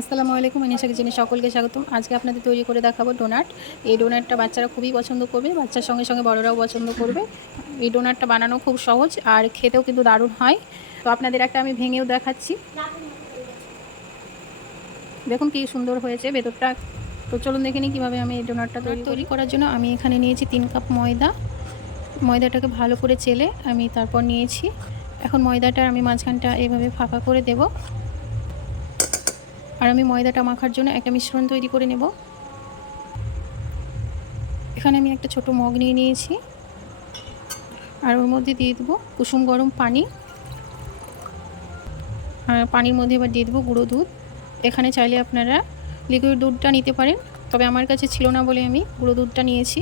আসসালামু আলাইকুম আনিশা কিচেনে সকলকে স্বাগতম। আজকে আপনাদের তৈরি করে দেখাবো ডোনাট। এই ডোনাটটা বাচ্চারা খুবই পছন্দ করবে, বাচ্চার সঙ্গে সঙ্গে বড়রাও পছন্দ করবে। এই ডোনাটটা বানানো খুব সহজ আর খেতেও কিন্তু দারুণ হয়। তো আপনাদের একটা আমি ভেঙেও দেখাচ্ছি। দেখুন কি সুন্দর হয়েছে ভেতরটা। তো চলুন দেখে নিই কীভাবে আমি এই ডোনাটটা তৈরি করার জন্য আমি এখানে নিয়েছি তিন কাপ ময়দা। ময়দাটাকে ভালো করে চেলে আমি তারপর নিয়েছি। এখন ময়দাটা আমি মাঝখানটা এভাবে ফাঁকা করে দেবো। আর আমি ময়দাটা মাখার জন্য একটা মিশ্রণ তৈরি করে নেব। এখানে আমি একটা ছোট মগ নিয়ে নিয়েছি। আর ওর মধ্যে দিয়ে দেবো কুসুম গরম পানি। আর পানির মধ্যে এবার দিয়ে দেবো গুঁড়ো দুধ। এখানে চাইলে আপনারা লিকুইড দুধটা নিতে পারেন, তবে আমার কাছে ছিল না বলে আমি গুঁড়ো দুধটা নিয়েছি।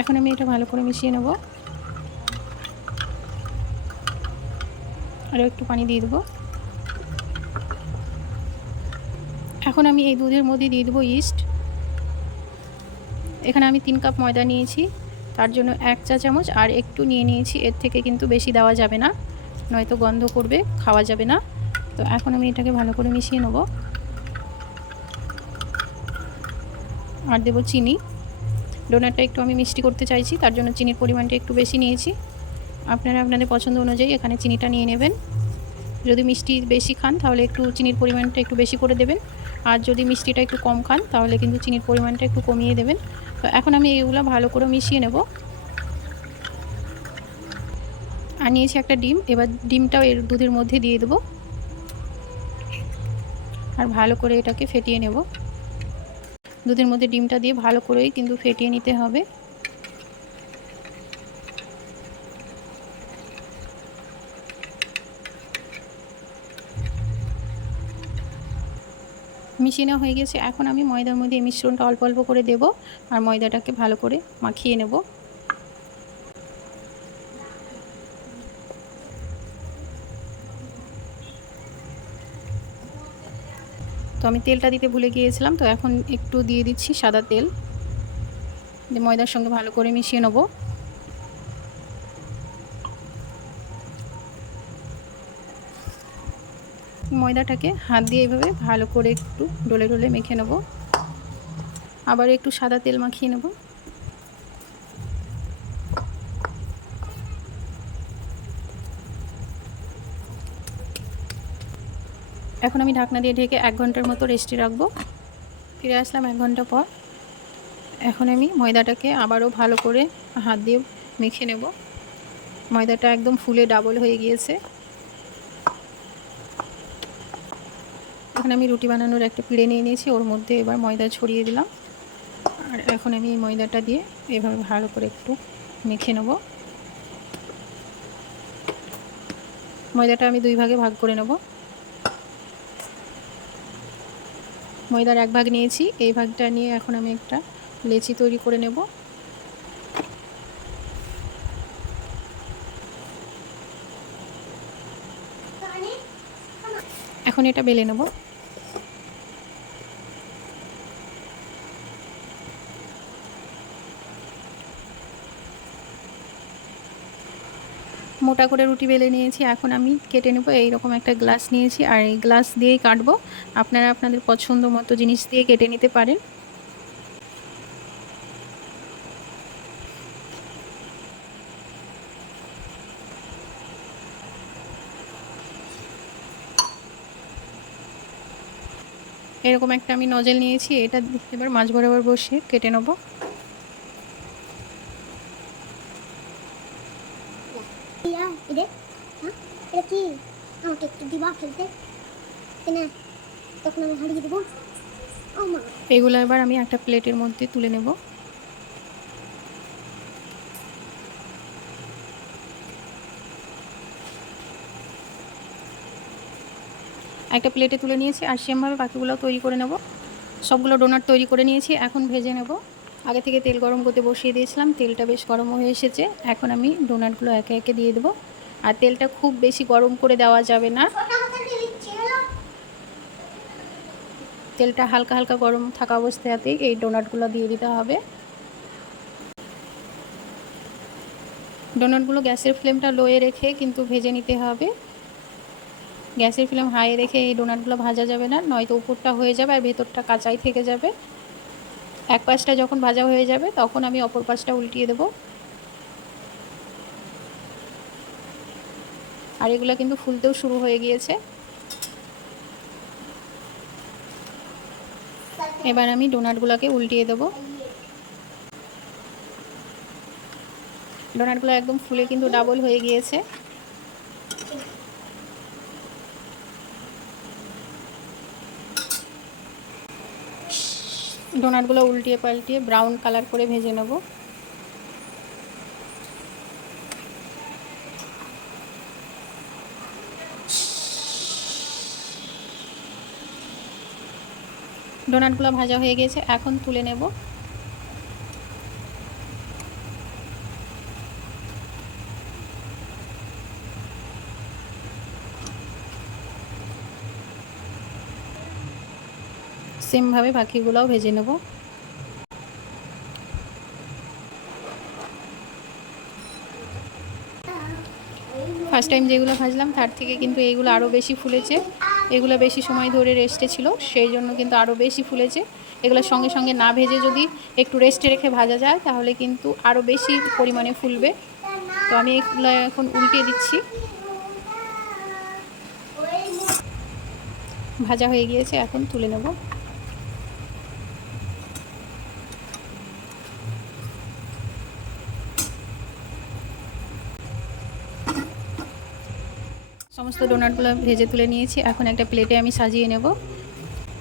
এখন আমি এটা ভালো করে মিশিয়ে নেব। আরও একটু পানি দিয়ে দেবো। এখন আমি এই দুধের মধ্যে দিয়ে দেবো ইস্ট এখানে আমি তিন কাপ ময়দা নিয়েছি, তার জন্য এক চা চামচ, আর একটু নিয়ে নিয়েছি, এর থেকে কিন্তু বেশি দেওয়া যাবে না, নয়তো গন্ধ করবে, খাওয়া যাবে না। তো এখন আমি এটাকে ভালো করে মিশিয়ে নেব। আর দেবো চিনি। ডোনারটা একটু আমি মিষ্টি করতে চাইছি, তার জন্য চিনির পরিমাণটা একটু বেশি নিয়েছি। আপনারা আপনাদের পছন্দ অনুযায়ী এখানে চিনিটা নিয়ে নেবেন। যদি মিষ্টি বেশি খান, তাহলে একটু চিনির পরিমাণটা একটু বেশি করে দেবেন। আর যদি মিষ্টিটা একটু কম খান, তাহলে কিন্তু চিনির পরিমাণটা একটু কমিয়ে দেবেন। তো এখন আমি এগুলো ভালো করে মিশিয়ে নেব। আর নিয়েছি একটা ডিম, এবার ডিমটাও এর দুধের মধ্যে দিয়ে দেবো। আর ভালো করে এটাকে ফেটিয়ে নেব। দুধের মধ্যে ডিমটা দিয়ে ভালো করেই কিন্তু ফেটিয়ে নিতে হবে। মিশিয়ে হয়ে গেছে। এখন আমি ময়দার মধ্যে এই মিশ্রণটা অল্প অল্প করে দেব আর ময়দাটাকে ভালো করে মাখিয়ে নেব। তো আমি তেলটা দিতে ভুলে গিয়েছিলাম, তো এখন একটু দিয়ে দিচ্ছি সাদা তেল। ময়দার সঙ্গে ভালো করে মিশিয়ে নেব। ময়দাটাকে হাত দিয়ে এইভাবে ভালো করে একটু ডলে ডলে মেখে নেব। আবার একটু সাদা তেল মাখিয়ে নেব। এখন আমি ঢাকনা দিয়ে ঢেকে এক ঘণ্টার মতো রেস্টে রাখব। ফিরে আসলাম এক ঘণ্টা পর। এখন আমি ময়দাটাকে আবারও ভালো করে হাত দিয়ে মেখে নেব। ময়দাটা একদম ফুলে ডাবল হয়ে গিয়েছে। এখন আমি রুটি বানানোর একটা পিড়ে নিয়ে নিয়েছি, ওর মধ্যে এবার ময়দা ছড়িয়ে দিলাম। আর এখন আমি এই ময়দাটা দিয়ে এভাবে ভালো করে একটু মেখে নেব। ময়দাটা আমি দুই ভাগে ভাগ করে নেব। ময়দার এক ভাগ নিয়েছি, এই ভাগটা নিয়ে এখন আমি একটা লেচি তৈরি করে নেব। এখন এটা বেলে নেব। মোটা করে রুটি বেলে নিয়েছি। এখন আমি কেটে নেব, এইরকম একটা গ্লাস নিয়েছি আর এই গ্লাস দিয়েই কাটবো। আপনারা আপনাদের পছন্দ মতো জিনিস দিয়ে কেটে নিতে পারেন। এরকম একটা আমি নজেল নিয়েছি, এটা এবার মাছ বরাবর বসে কেটে নেব এটা হ্যাঁ এটা কি আমাকে একটু দিবা ফেলতে কেনা তখন আমি হারিয়ে দেবো। এগুলো এবার আমি একটা প্লেটের মধ্যে তুলে নেব। একটা প্লেটে তুলে নিয়েছি, আর সেমভাবে বাকিগুলো তৈরি করে নেব। সবগুলো ডোনাট তৈরি করে নিয়েছি, এখন ভেজে নেব। আগে থেকে তেল গরম করতে বসিয়ে দিয়েছিলাম, তেলটা বেশ গরম হয়ে এসেছে। এখন আমি ডোনাটগুলো একে একে দিয়ে দেবো। আর তেলটা খুব বেশি গরম করে দেওয়া যাবে না। তেলটা হালকা হালকা গরম থাকা অবস্থাতেই এই ডোনাটগুলো দিয়ে দিতে হবে। ডোনাটগুলো গ্যাসের ফ্লেমটা লোয়ে রেখে কিন্তু ভেজে নিতে হবে। গ্যাসের ফ্লেম হাই রেখে এই ডোনাটগুলো ভাজা যাবে না, নয়তো উপরটা হয়ে যাবে আর ভেতরটা কাঁচাই থেকে যাবে। এক পাশটা যখন ভাজা হয়ে যাবে, তখন আমি অপর পাশটা উল্টিয়ে দেবো। আর এগুলো কিন্তু ফুলতেও শুরু হয়ে গিয়েছে। এবার আমি ডোনাটগুলোকে উল্টিয়ে দেবো। ডোনাটগুলো একদম ফুলে কিন্তু ডাবল হয়ে গিয়েছে। ডোনাটগুলো উল্টিয়ে পাল্টিয়ে ব্রাউন কালার করে ভেজে নেব। ডোনাটগুলো ভাজা হয়ে গেছে, এখন তুলে নেব। সেমভাবে বাকিগুলোও ভেজে নেব। ফার্স্ট টাইম যেগুলো ভাজলাম, তার থেকে কিন্তু এইগুলো আরও বেশি ফুলেছে। এগুলো বেশি সময় ধরে রেস্টে ছিল, সেই জন্য কিন্তু আরও বেশি ফুলেছে। এগুলো সঙ্গে সঙ্গে না ভেজে যদি একটু রেস্টে রেখে ভাজা যায়, তাহলে কিন্তু আরও বেশি পরিমাণে ফুলবে। তো আমি এগুলো এখন উল্টে দিচ্ছি। ভাজা হয়ে গিয়েছে, এখন তুলে নেব। সমস্ত ডোনাটগুলো ভেজে তুলে নিয়েছি। এখন একটা প্লেটে আমি সাজিয়ে নেব।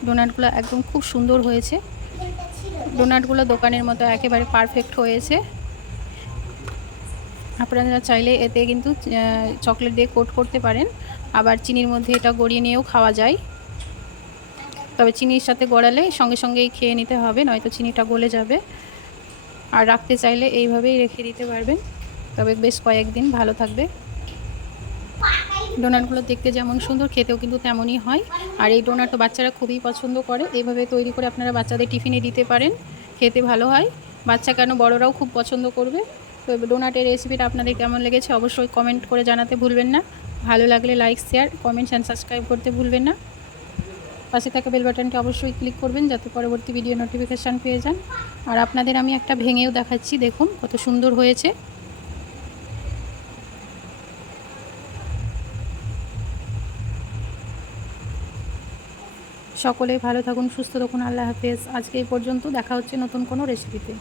ডোনাটগুলো একদম খুব সুন্দর হয়েছে। ডোনাটগুলো দোকানের মতো একেবারে পারফেক্ট হয়েছে। আপনারা চাইলে এতে কিন্তু চকলেট দিয়ে কোট করতে পারেন। আবার চিনির মধ্যে এটা গড়িয়ে নিয়েও খাওয়া যায়। তবে চিনির সাথে গড়ালে সঙ্গে সঙ্গেই খেয়ে নিতে হবে, নয়তো চিনিটা গলে যাবে। আর রাখতে চাইলে এইভাবেই রেখে দিতে পারবেন। তবে বেশ কয়েকদিন ভালো থাকবে। ডোনাটগুলো দেখতে যেমন সুন্দর, খেতেও কিন্তু তেমনই হয়। আর এই ডোনাটও বাচ্চারা খুবই পছন্দ করে। এইভাবে তৈরি করে আপনারা বাচ্চাদের টিফিনে দিতে পারেন। খেতে ভালো হয়। বাচ্চা কেন বড়রাও খুব পছন্দ করবে। তো ডোনাটের রেসিপিটা আপনাদের কেমন লেগেছে অবশ্যই কমেন্ট করে জানাতে ভুলবেন না। ভালো লাগলে like, share, comments and subscribe করতে ভুলবেন না। পাশে থাকা বেল বাটনটি অবশ্যই ক্লিক করবেন যাতে পরবর্তী ভিডিও নোটিফিকেশান পেয়ে যান। আর আপনাদের আমি একটা ভেঙেও দেখাচ্ছি, দেখুন কত সুন্দর হয়েছে। সকলেই ভালো থাকুন, সুস্থ থাকুন, আল্লাহ হাফেজ। আজকে এই পর্যন্ত দেখা হচ্ছে নতুন কোনো রেসিপিতে